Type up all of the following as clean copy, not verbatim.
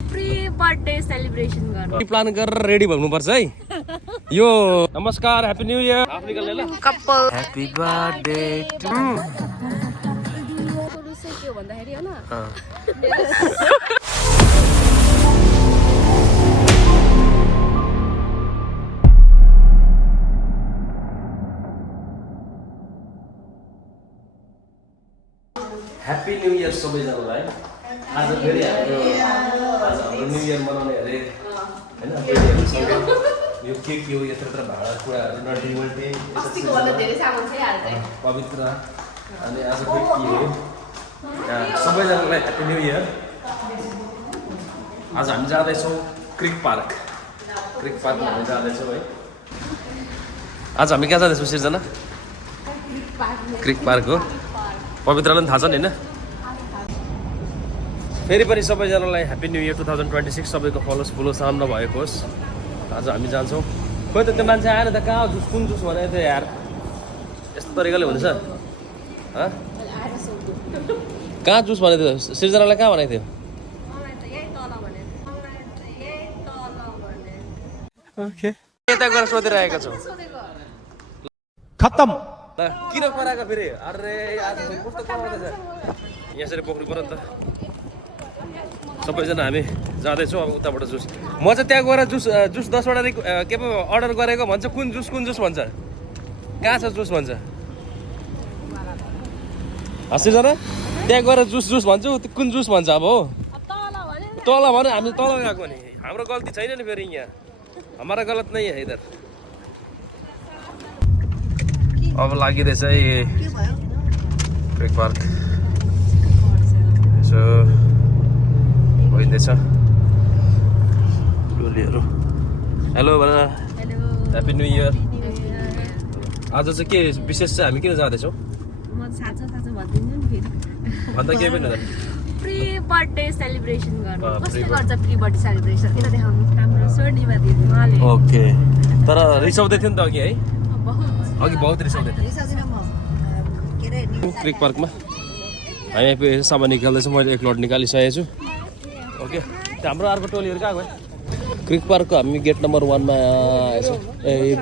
Pre birthday celebration गर्नु plan गरेर ready भन्नुपर्छ है यो नमस्कार ह्यापी न्यू इयर आफ्रिकनले ल कपल ह्यापी बर्थडे टु रुसे के हो भन्दाखेरि हैन ह्यापी न्यू इयर सबैजनालाई आज फेरि हाम्रो न्यू इयर मनाउने अरे हैन यो केक यो यत्र भाडा कुराहरू नटिमल्टी अस्तिको भन्दा धेरै सामान चाहिँ हाल्छ पवित्र अनि आज फेरि के हो सबैजनालाई ह्यापी न्यू इयर आज हामी जाँदैछौँ क्रिक पार्क हामी जाँदैछौँ है आज हामी कहाँ जाँदैछौँ सिर्जना क्रिक पार्क हो पवित्रलाई पनि थाहा छ नि होइन फेरि पनि सबैजनालाई ह्याप्पी न्यू इयर 2026 सबैको फलोस फुलोस राम्रो भएको होस् आज हामी जान्छौँ खोइ त त्यो मान्छे आएर त कहाँ जुस कुन जुस भनेको थियो यार यस्तो तरिकाले हुन्छ कहाँ जुस भनेको थियो सिर्जनालाई कहाँ भनेको थियो ओके यता गएर सोधिरहेका छौँ खत्तम ल किन कराएको फेरि अरे आज कस्तो कराउँदैछ यसरी बोक्नु पर्यो नि त सबैजना हामी जाँदैछौँ अब उताबाट जुस म चाहिँ त्यहाँ गएर जुस 10वटा के पो अर्डर गरेको भन्छ कुन जुस भन्छ कहाँ छ जुस भन्छ हँसिजना त्यहाँ गएर जुस भन्छु कुन जुस भन्छ अब हो तल भने हामी तल गएको नि हाम्रो गल्ती छैन नि फेरि यहाँ हमारा गलत नै है इधर अब लागिरहेछ है क्रिक पार्क यसो भइँदैछ टोलीहरू हेलो भन ह्याप्पी न्यू इयर आज चाहिँ के विशेष चाहिँ हामी किन जाँदैछौँ भन्दा केही पनि हुँदैन प्री बर्थडे सेलिब्रेसन गर्नु कसले गर्छ प्री बर्थडे सेलिब्रेसन किन देखाउनु हाम्रो स्वर्णिमा दिदी उहाँले ओके तर रिसाउँदै थियो नि त अघि है अघि बहुत रिसाउँदै थियो क्रिक पार्कमा हामी सामान निकाल्दैछौँ मैले एक लोड निकालिसकेको छु ओके हाम्रो अर्को टोलीहरू कहाँ गयो क्रिक पार्कको हामी गेट नम्बर 1 मा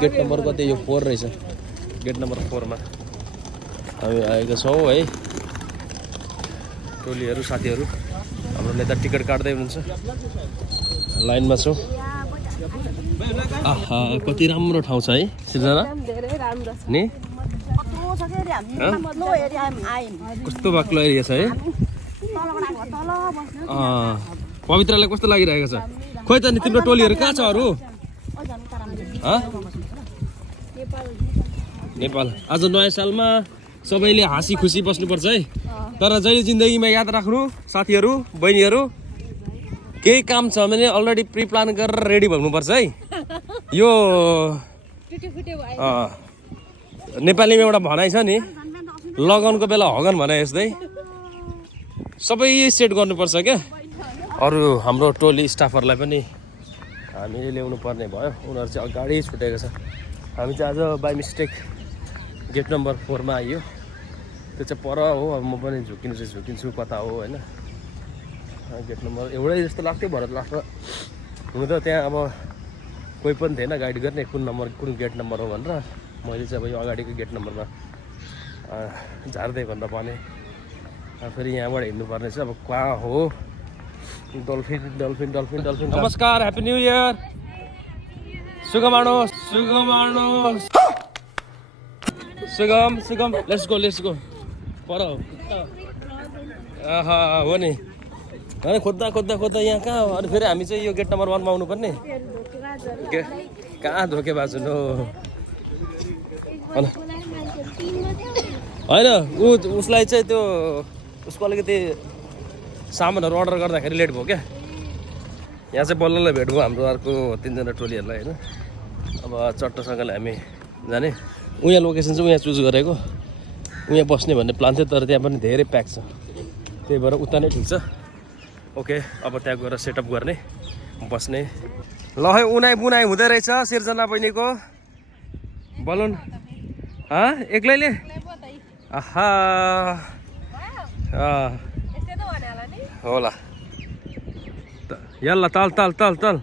गेट नम्बर कति यो 4 रहेछ गेट नम्बर 4 मा हामी आएका छौँ है टोलीहरू साथीहरू हाम्रो नेता टिकट काट्दै हुनुहुन्छ लाइनमा छौँ आहा कति राम्रो ठाउँ छ है सिर्जना नि कस्तो बाक्लो एरिया छ है पवित्रलाई कस्तो लागिरहेको छ खोइ त नि तिम्रो टोलीहरू कहाँ छ अरू नेपाल आज नयाँ सालमा सबैले हाँसी खुसी बस्नुपर्छ है तर जहिले जिन्दगीमा याद राख्नु साथीहरू बहिनीहरू केही काम छ भने अलरेडी प्री प्लान गरेर रेडी भन्नुपर्छ है यो नेपालीमा एउटा भनाइ छ नि लगनको बेला हगन भने जस्तै सबै सेट गर्नुपर्छ क्या अरू हाम्रो टोली स्टाफहरूलाई पनि हामीले ल्याउनु पर्ने भयो उनीहरू चाहिँ अगाडि छुटेको छ हामी चाहिँ आज बाई मिस्टेक गेट नम्बर 4 मा आइयो त्यो चाहिँ पर हो अब म पनि झुकिन्छु कता हो होइन गेट नम्बर एउटै जस्तो लाग्थ्यो भरे लास्टमा हुनु त त्यहाँ अब कोही पनि थिएन गाइड गर्ने कुन गेट नम्बर हो भनेर मैले चाहिँ अब यो अगाडिको गेट नम्बरमा झार्दै भन्दा भने फेरि यहाँबाट हिँड्नुपर्ने चाहिँ अब कहाँ हो डल्फिन नमस्कार ह्याप्पी न्यू इयर सुगम लेट्स गो पर आहा हो नि अनि खोज्दा यहाँ कहाँ हो अनि फेरि हामी चाहिँ यो गेट नम्बर 1 मा आउनुपर्ने कहाँ धोकेबाज हुनु होइन उसलाई चाहिँ त्यो उसको अलिकति सामानहरू अर्डर गर्दाखेरि लेट भयो क्या यहाँ चाहिँ बल्ल भेट भयो हाम्रो अर्को 3 जना टोलीहरूलाई होइन अब चट्टसँगले हामी जाने उहाँ लोकेसन चाहिँ उहाँ चुज गरेको उहाँ बस्ने भन्ने प्लान थियो तर त्यहाँ पनि धेरै प्याक छ त्यही भएर उता नै ठिक छ ओके अब त्यहाँ गएर सेटअप गर्ने बस्ने ल है उनाइ बुनाइ हुँदै रहेछ सिर्जना बहिनीको बलुन एक्लैले आहा होला यल्ला तल तल तल तल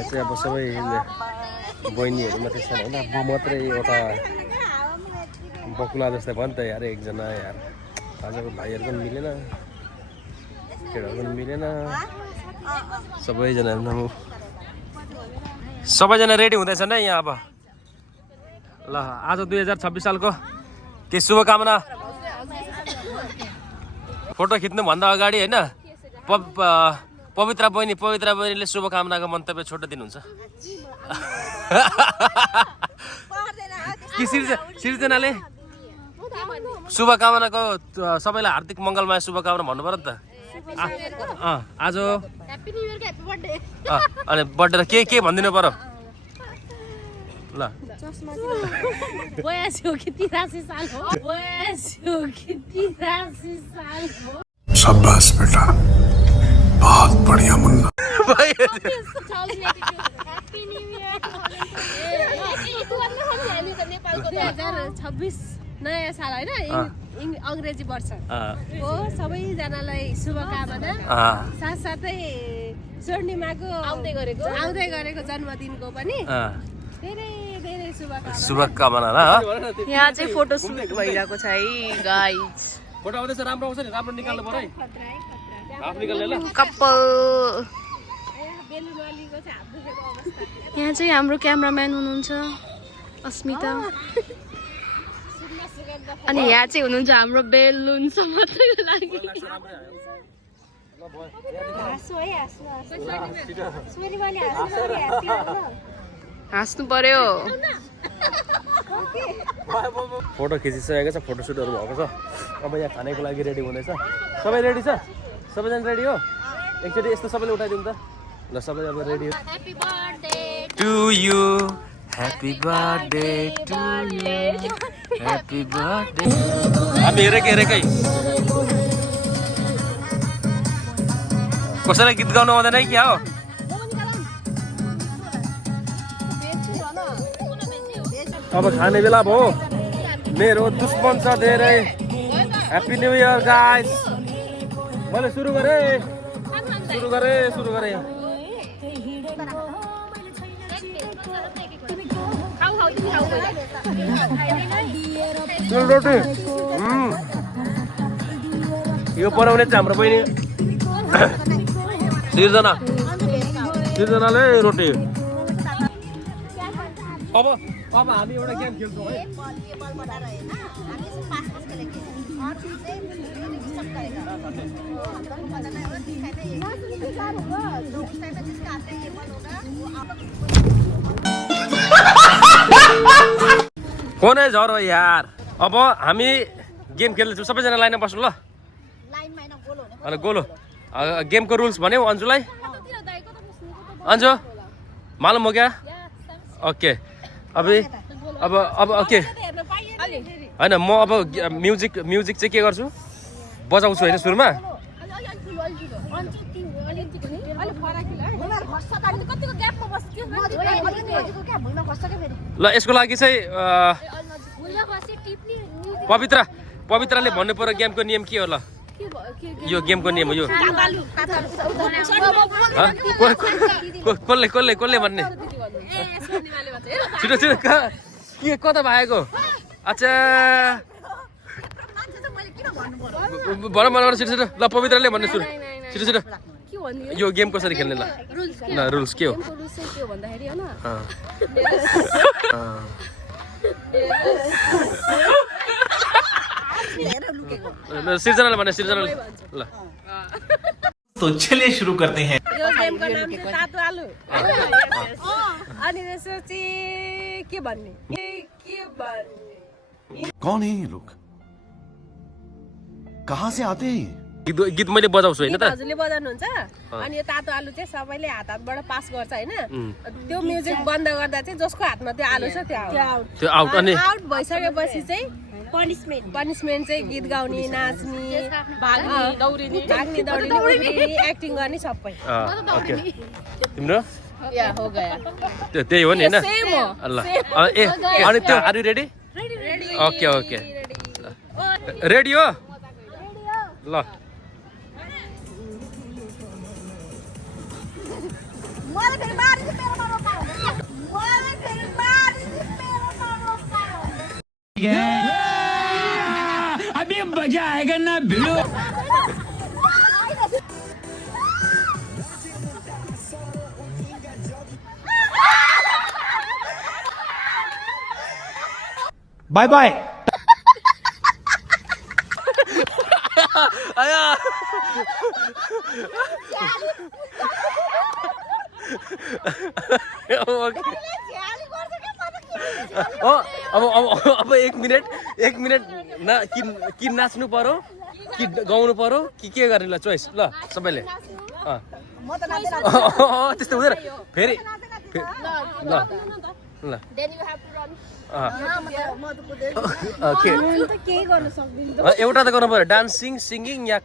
चाहिँ अब सबै बहिनीहरू मात्रै छन् होइन म मात्रै एउटा बकुला जस्तै भयो नि त यार एकजना यार आजको भाइहरू पनि मिलेन केटाहरू पनि मिलेन सबैजना रेडी हुँदैछन् है यहाँ अब ल आज 2026 सालको के शुभकामना फोटो खिच्नुभन्दा अगाडि होइन पवित्र बहिनीले शुभकामनाको मन्तव्य छोटो दिनुहुन्छ कि सिर्जनाले शुभकामनाको सबैलाई हार्दिक मङ्गलमय शुभकामना भन्नु पर्यो नि त आज अनि बर्थडे के भनिदिनु पर्यो ल शाबाश बेटा बहुत बढ़िया मुन्ना 2026 नयाँ साल होइन अङ्ग्रेजी वर्ष हो सबैजनालाई शुभकामना साथसाथै स्वर्णिमाको आउँदै गरेको जन्मदिनको पनि धेरै धेरै शुभकामना ल यहाँ चाहिँ फोटो सुट भइरहेको छ है गाइज फोटो आउँदैछ राम्रो आउँछ नि राम्रो निकाल्नु पर्यो है हाफ निकाल्ने ल कपाल यहाँ चाहिँ हाम्रो क्यामेराम्यान हुनुहुन्छ अस्मिता अनि यहाँ चाहिँ हुनुहुन्छ हाम्रो बेलुन समात्नको लागि हाँस्नु पर्यो फोटो खिचिसकेको छ फोटोसुटहरू भएको छ अब यहाँ खानेको लागि रेडी हुँदैछ सबै रेडी छ सबैजना रेडी हो एकचोटि यस्तो सबैले उठाइदिउँ त ल सबै अब ready to you happy birthday to you happy birthday हामी हेरेकै कसैलाई गीत गाउनु आउँदैन है क्या हो अब खाने बेला भयो मेरो दुश्मन छ धेरै ह्याप्पी न्यू इयर गाइस मैले सुरु गरे रोटी यो बनाउने चाहिँ हाम्रो बहिनी सिर्जनाले रोटी अब हामी एउटा गेम खेल्छौँ है कोनै झर हो यार अब हामी गेम खेल्दैछौँ सबैजना लाइनमा बस्नु ल अनि गोलो गेमको रुल्स भन्यौ अन्जुलाई अन्जु मालुम हो क्या ओके अब ओके होइन म अब म्युजिक चाहिँ के गर्छु बजाउँछु होइन सुरुमा ल यसको लागि चाहिँ पवित्रले भन्नु पर्यो गेमको नियम के हो ल यो गेमको नियम हो यो कसले भन्ने छिटो के कता भएको अच्छा भन छिटो ल पवित्रले भन्ने सुरु छिटो यो गेम कसरी खेल्ने ल रुल्स के हो सिर्जनाले भन्ने सिर्जनाले ल तो चलिए शुरू करते हैं यो गेमको नाम चाहिँ तातो आलु अनि त्यसपछि के भन्ने कौन है ये लोग कहाँ से आते हैं गीत मैले बजाउँछु हैन त हजुरले बजाउनुहुन्छ अनि यो तातो आलु चाहिँ सबैले हातबाट पास गर्छ हैन त्यो म्युजिक बन्द गर्दा चाहिँ जसको हातमा त्यो आलु छ त्यो आउट अनि आउट भइसकेपछि चाहिँ पनिशमेन्ट चाहिँ गीत गाउने नाच्ने भाग्ने दौडिने एक्टिङ गर्ने सबै ओके तिम्रो या हो गया त्यही हो नि हैन ल ए अनि त्यो are you ready okay ready हो ल अभी मजा आएगा ना भिड़ो बाय बाय आया अब एक मिनट ना कि नाच्नु पर्यो कि गाउनु पर्यो कि के गर्ने ल चोइस ल सबैले त्यस्तो हुँदैन फेरि ल ल एउटा त गर्नु पर्यो डान्सिङ सिङ्गिङ या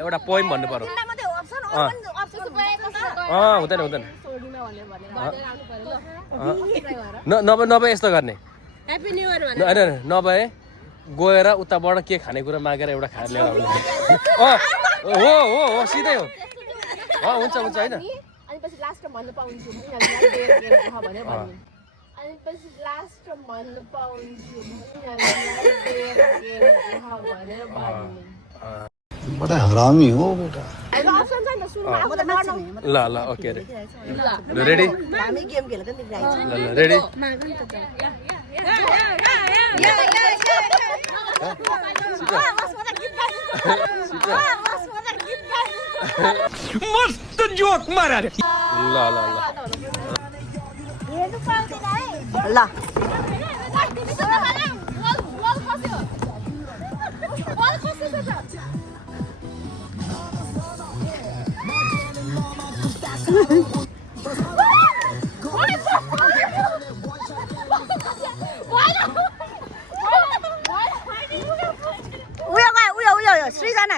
एउटा पोइम भन्नु पर्यो हुँदैन नभए यस्तो गर्ने नभए गएर उताबाट के खानेकुरा मागेर एउटा खाएर ल्याएर हो सिधै हो हुन्छ होइन बड़ा हरामी हो बेटा ल ओके रेडी रेडी मस्त जोक मारा रे ल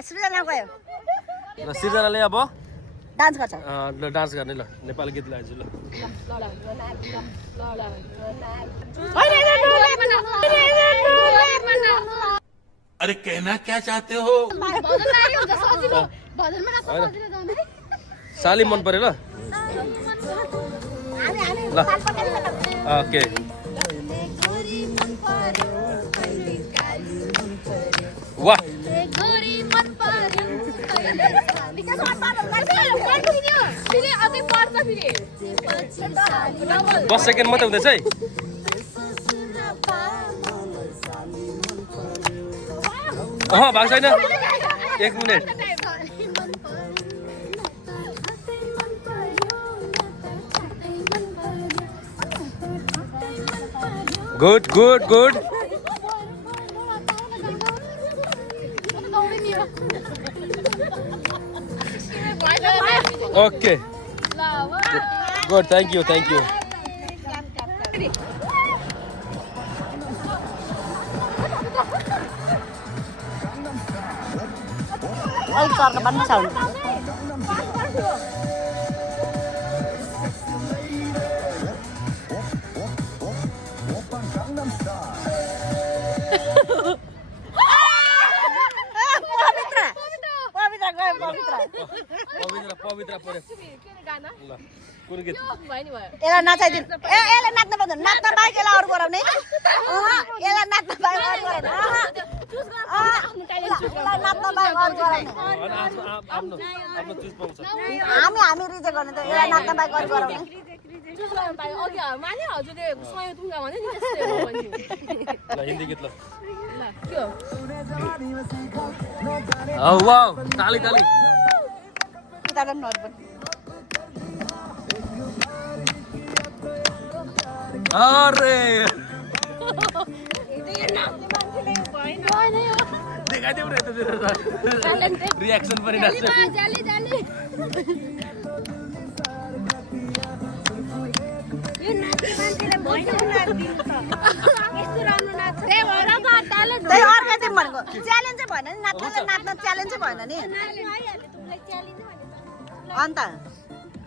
सृजना गयो ल सृजनाले अब डान्स गर्छ ल डान्स गर्ने ल नेपाली गीत लाइज ल अरे कहना क्या चाहते हो साली मन पर्यो ल ल ओके वाह दस सेकेन्ड मात्रै हुँदैछ है भएको छैन 1 minute good okay good thank you चर्का बन्द छ पवित्र पर्यो ल कुन गीत यसलाई नचाइदिनु यसलाई नाच्न पाउँदैन नाच्न बाहेक यसलाई अरू गराउने यसलाई नाच्न बाहेक अरू गराउने नाच्न बाहेक अरू गराउने आफ्नो चुज पाउँछ हामी रिजेक्ट गर्ने त यसलाई नाच्न बाहेक अरू गराउने ल हिन्दी गीत ल वाउ ताली अरे देखाइदेऊ न रियाक्सन पनि नाच्छ च्यालेन्जै भएन नि नाच्न च्यालेन्जै भएन नि अन्त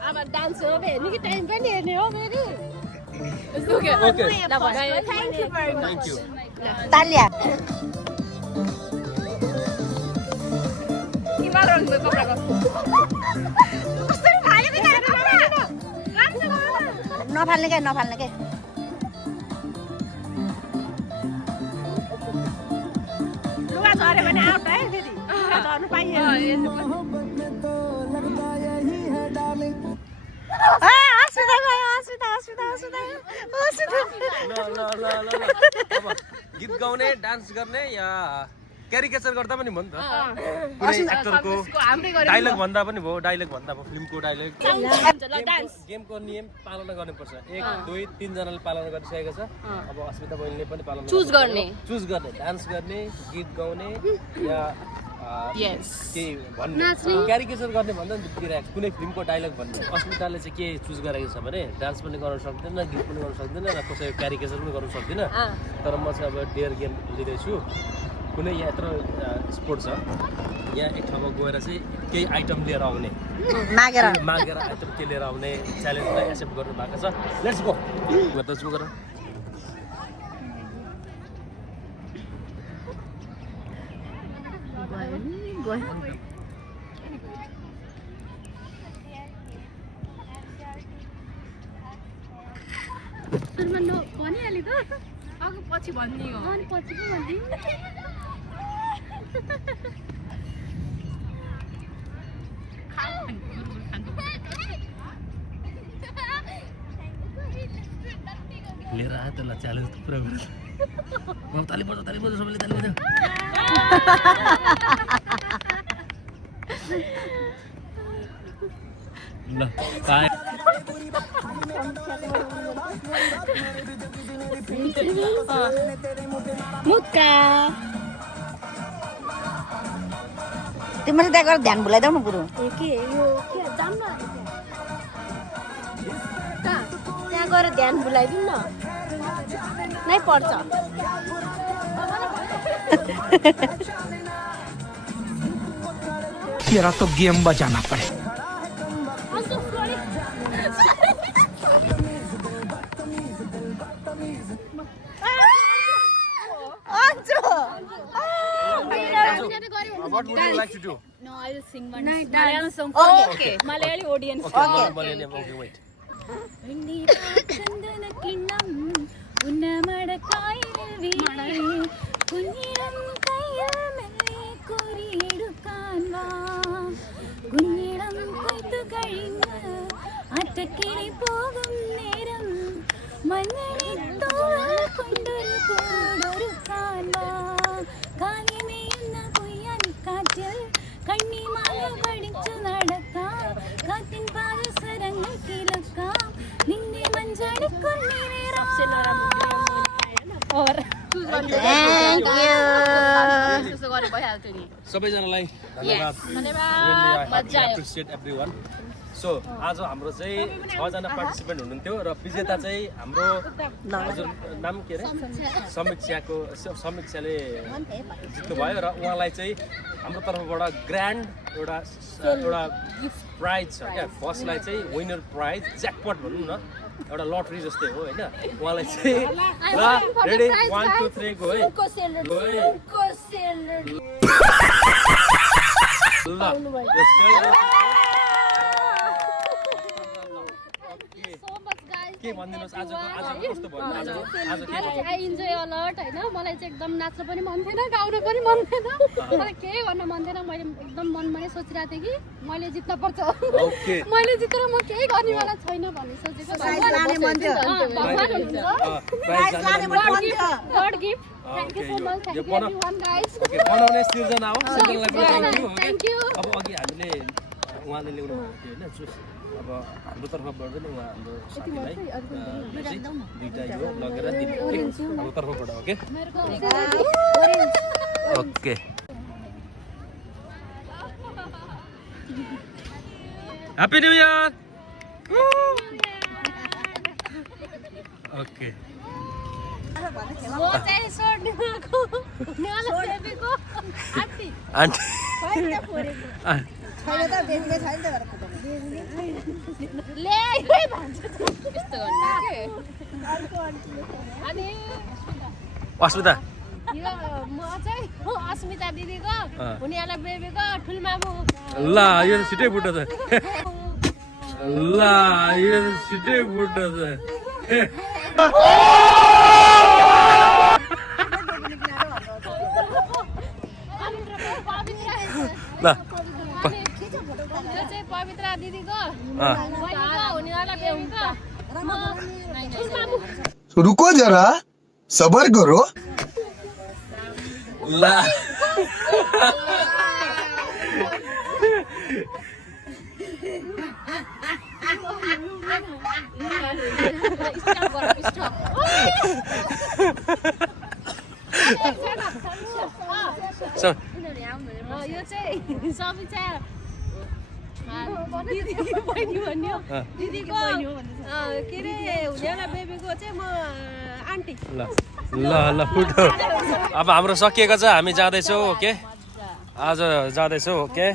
अब डान्स हो हेर्ने कि टाइम पनि हेर्ने हो फेरि okay thank you very much तालिया नफाल्ने के लुगा झऱ्यो भने आउट है फेरि झर्नु पाइएन गीत गाउने डान्स गर्ने या क्यारिकेचर गर्दा पनि भयो नि त कुनै एक्टरको डायलग भन्दा पनि भयो फिल्मको डायलग गेमको नियम पालना गर्नुपर्छ 1 2 3 जनाले पालना गरिसकेको छ अब अस्मिता बहिनीले पनि पालना चुज गर्ने डान्स गर्ने गीत गाउने या के भन्ने क्यारिकेचर गर्ने भन्दा नि कुनै फिल्मको डायलग भन्ने अस्मिताले चाहिँ के चुज गरेको छ भने डान्स पनि गर्न सक्दैन गीत पनि गर्न सक्दैन र कसैको क्यारिकेचर पनि गर्न सक्दिनँ तर म चाहिँ अब डेयर गेम लिँदैछु कुनै यहाँ यत्रो स्पोर्ट छ यहाँ एक ठाउँमा गएर चाहिँ केही आइटम लिएर आउने मागेर आइटम के लिएर आउने च्यालेन्जलाई एक्सेप्ट गर्नु भएको छ लेट्स गो गर्दा सुरु गर भनिहाल्यो त अघि पछि भन्ने हो अनि पछि पो भन्ने लिएर आयो त्यसलाई च्यालेन्ज पुरा गरेर ताली बजाऊ सबैले ताली बजाऊ ल मुक्का तिमीले त्यहाँ गएर ध्यान भुलाइदेऊ न पुरो त्यहाँ गएर ध्यान भुलाइदिउँ न नै पर्छ तेरा तो गेम बचाना पड़े What would you like to do? No, I will sing one Malayalam song. Okay. Malayali audience. Okay, wait. Thank you. सबैजनालाई धन्यवाद मजा आयो एप्रिसिएट एभ्रीवन सो आज हाम्रो चाहिँ 6 जना पार्टिसिपेन्ट हुनुहुन्थ्यो र विजेता चाहिँ हाम्रो हजुर नाम के रे समीक्षाले जित्नु भयो र उहाँलाई चाहिँ हाम्रो तर्फबाट ग्रान्ड एउटा प्राइज छ क्या फर्स्टलाई चाहिँ विनर प्राइज ज्याकपट भनौँ न एउटा लटरी जस्तै हो होइन उहाँलाई चाहिँ ल रेडी 1 2 3 गो है ल के भन्दिनुहोस् आज कस्तो भयो आज के भयो आई इन्जोय अ लट हैन मलाई चाहिँ एकदम नाच्न पनि मन थिएन गाउन पनि मन थिएन मलाई केही गर्न मन थिएन मैले एकदम मनमा नै सोचिरहेको थिएँ कि मैले जित्न पर्छ ओके मैले जितेर म केही गर्नेवाला छैन भन्ने सोचेको God gift thank you so much thank you everyone guys okay बनाउने सिर्जना हो सिर्जनालाई पनि थ्यांक यू अब अघि हामीले उहाँले ल्याउनु भएको थियो होइन जुस अब हाम्रो तर्फबाट पनि उहाँ हाम्रो साथीलाई दुईटा यो लगेर दिने हाम्रो तर्फबाट okay okay happy new year okay म चाहिँ सोड्ने भएको नेवाला बेबीको आन्टी आन्टी ले भन्छ यस्तो गर्नु के अनि अस्मिता यो म चाहिँ अस्मिता दिदीको हुनेवाला बेबीको ठुलमामु ल यो त छिटै फुट्छ ल यो त छिटै फुट्छ ल यो चाहिँ पवित्रा दिदीको बहिनीको हुनेवाला बेबीको म ठुलमामु रुको जरा सबर करो ल यो चाहिँ सबिता दिदीको बहिनी भन्यो दिदीको के अरे हुनेवाला बेबीको चाहिँ म आन्टी ल ल ल फुटो अब हाम्रो सकिएको छ हामी जाँदैछौँ ओके आज जाँदैछौँ ओके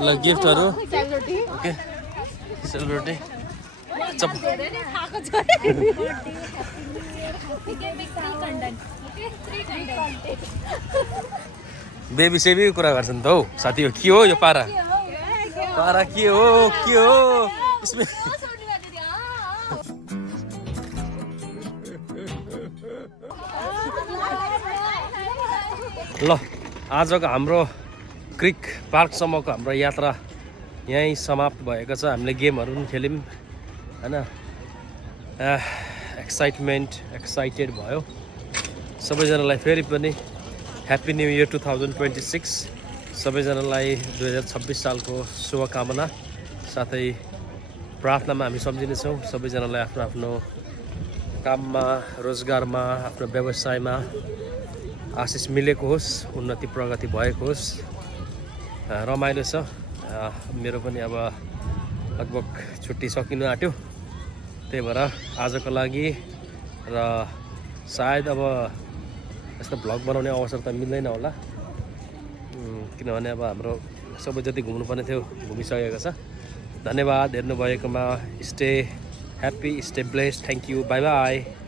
ल गिफ्टहरू ओके सेलरोटी बेबी सेबी कुरा गर्छन् त हौ साथी हो के हो यो पारा पारा के हो ल आजको हाम्रो क्रिक पार्कसम्मको हाम्रो यात्रा यहीँ समाप्त भएको छ हामीले गेमहरू पनि खेल्यौँ होइन एक्साइटेड भयो सबैजनालाई फेरि पनि ह्याप्पी न्यू इयर 2026 सबैजनालाई 2026 सालको शुभकामना साथै प्रार्थनामा हामी सम्झिनेछौँ सबैजनालाई आफ्नो आफ्नो काममा रोजगारमा आफ्नो व्यवसायमा आशिष मिलेको होस् उन्नति प्रगति भएको होस् रमाइलो छ मेरो पनि अब लगभग छुट्टी सकिनु आँट्यो त्यही भएर आजको लागि र सायद अब यस्तो भ्लग बनाउने अवसर त मिल्दैन होला किनभने अब हाम्रो सबै जति घुम्नुपर्ने थियो घुमिसकेको छ धन्यवाद हेर्नुभएकोमा stay happy stay blessed thank you bye by